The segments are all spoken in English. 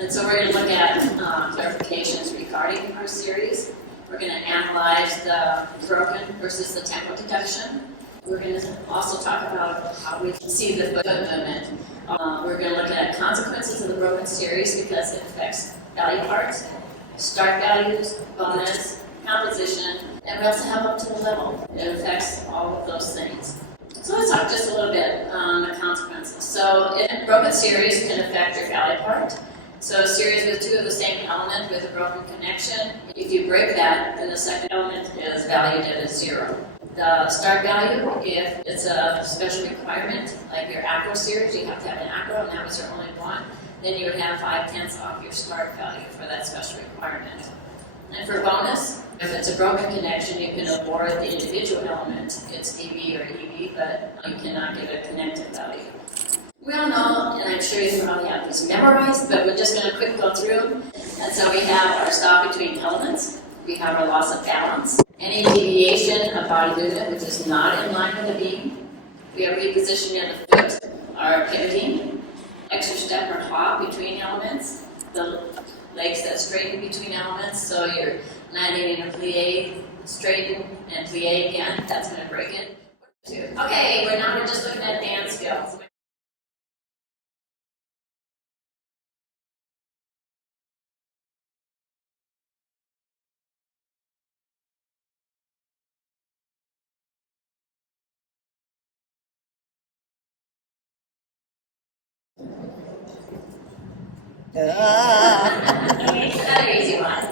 And so we're going to look at clarifications regarding our series. We're going to analyze the broken versus the tempo deduction. We're going to also talk about how we can see the foot limit. We're going to look at consequences of the broken series because it affects value parts, start values, bonus, composition, and we also have up to the level. It affects all of those things. So let's talk just a little bit on the consequences. So a broken series can affect your value part. So a series with two of the same element with a broken connection, if you break that, then the second element is valued at a 0. The start value, if it's a special requirement, like your Acro series, you have to have an Acro, and that was your only one, then you would have 5/10 off your start value for that special requirement. And for bonus, if it's a broken connection, you can award the individual element, it's dB or EB, but you cannot give a connected value. We all know, and I'm sure you probably have these memorized, but we're just going to quick go through them. And so we have our stop between elements, we have our loss of balance, any deviation of body movement which is not in line with the beam, we have repositioning of the foot, our pivoting, extra step or hop between elements, the legs that straighten between elements, so you're landing in a plie, straighten, and plie again, that's going to break it. Okay, we're just looking at dance skills. Okay, another easy one.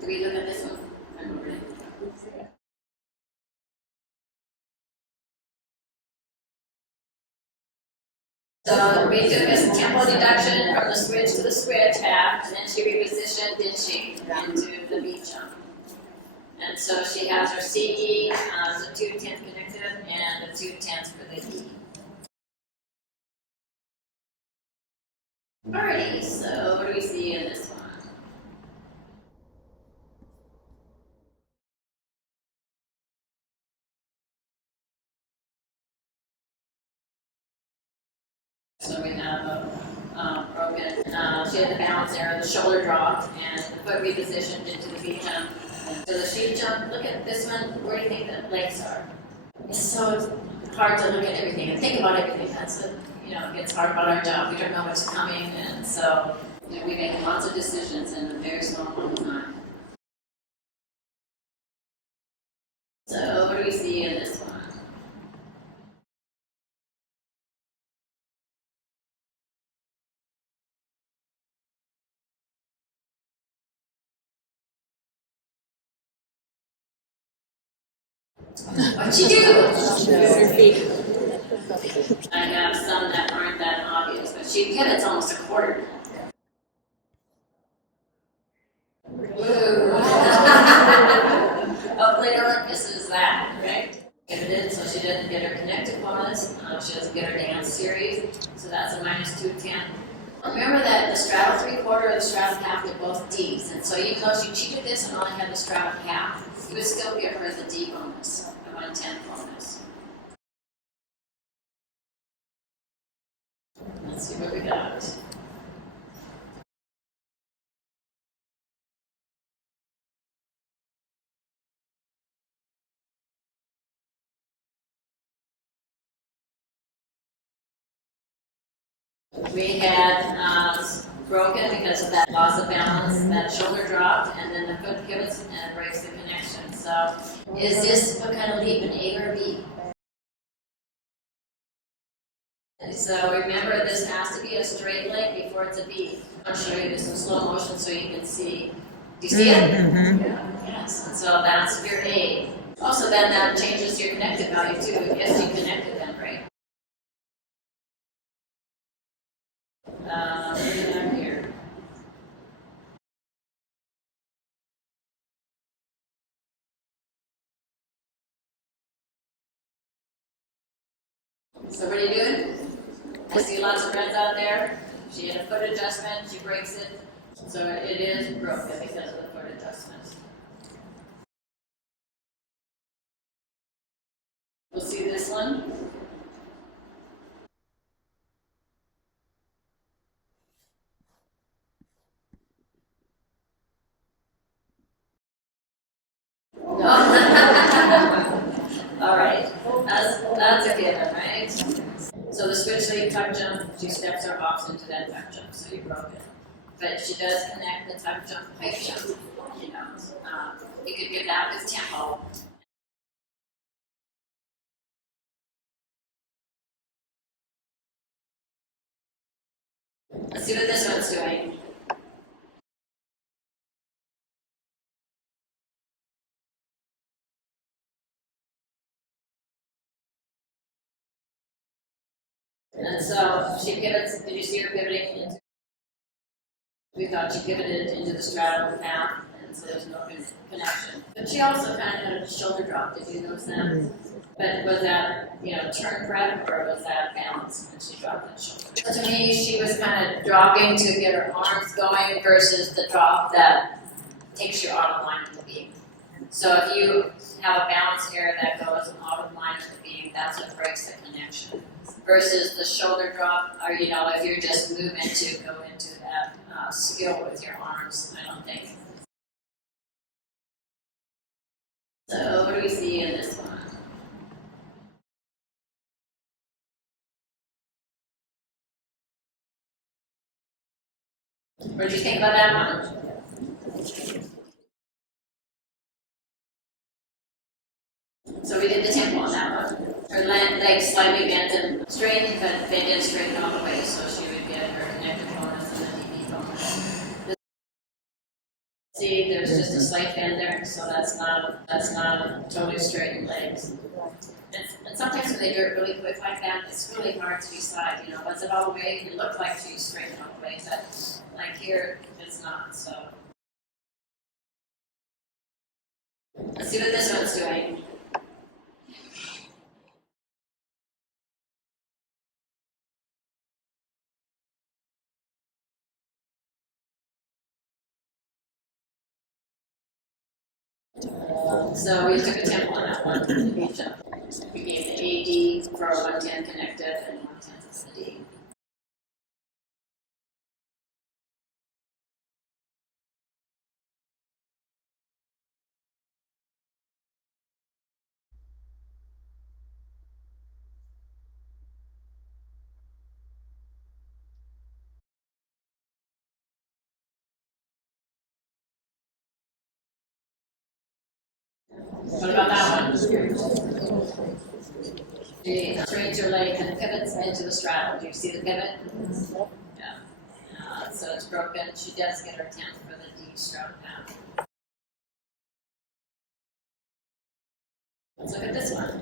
Do we look at this one? So we took this tempo deduction from the switch to the switch half, and then she repositioned, did she, into the beat jump. And so she has her CE as a 2/10 connected and a 2/10 for the E. Alrighty, so what do we see in this one? So we have a broken, she had the balance there, the shoulder dropped, and the foot repositioned into the beat jump. So the sheep jump, look at this one, where do you think the legs are? It's so hard to look at everything and think about everything. That's it. It's hard about our job. We don't know what's coming, and so we make lots of decisions in a very small amount of time. So what do we see in this one? What'd she do? I have some that aren't that obvious, but she pivots almost a quarter. Hopefully Olympus is that, right? Pivoted, so she didn't get her connected bonus. She doesn't get her dance series, so that's a -2/10. Remember that the straddle 3/4 or the straddle half, they're both D's, and so even though she cheated this and only had the straddle half, you would still give her the D bonus, the 1/10 bonus. Let's see what we got. We had broken because of that loss of balance, that shoulder dropped, and then the foot pivots and breaks the connection. So is this what kind of leap, an A or a B? So remember, this has to be a straight leg before it's a B. I'll show you this in slow motion so you can see. Do you see it? Mm-hmm. Yeah. Yes. And so that's your A. Also, then that changes your connected value too, if you connected them right. Here. So what are you doing? I see lots of reds out there. She had a foot adjustment, she breaks it. So it is broken because of the foot adjustment. We'll see this one. No. All right, that's a given, right? So the switch lead tuck jump, 2 steps are off into that tuck jump, so you broke it. But she does connect the tuck jump, high jump, you know. You could get that with tempo. Let's see what this one's doing. And so she pivots, did you see her pivoting into, we thought she pivoted into the straddle path, and so there's no connection. But she also kind of had a shoulder drop, did you notice that? Mm-hmm. But was that, turn prep, or was that balance when she dropped that shoulder? So to me, she was kind of dropping to get her arms going versus the drop that takes you out of line of the beam. So if you have a balance error that goes out of line of the beam, that's what breaks the connection. Versus the shoulder drop, or if you're just moving to go into that skill with your arms, I don't think. So what do we see in this one? What did you think about that one? So we did the tempo on that one. Her legs slightly bent and straightened, but they didn't straighten all the way, so she would get her connected bonus and the DB bonus. See, there's just a slight bend there, so that's not a totally straightened legs. And sometimes when they do it really quick like that, it's really hard to decide, was it all the way? It looked like she straightened all the way, but like here, it's not, so. Let's see what this one's doing. So we took a tempo on that one. We gave the AD for 110 connected and 110 is the D. What about that one? She straightens her leg and pivots into the straddle. Do you see the pivot? Yeah. So it's broken. She does get her 10 for the D straddle path. Let's look at this one.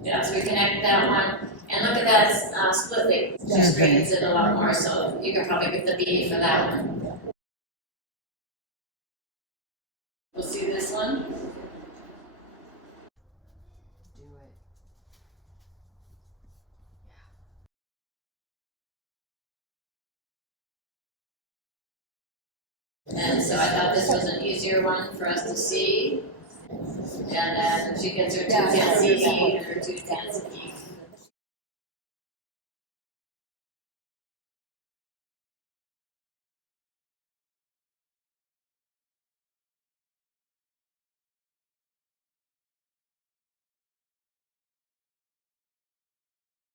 Yeah, so we connect that one, and look at that split leg. She straightens it a lot more, so you can probably get the B for that one. We'll see this one. Do it. And so I thought this was an easier one for us to see. And then she gets her 2 10 C and her 2 10 E.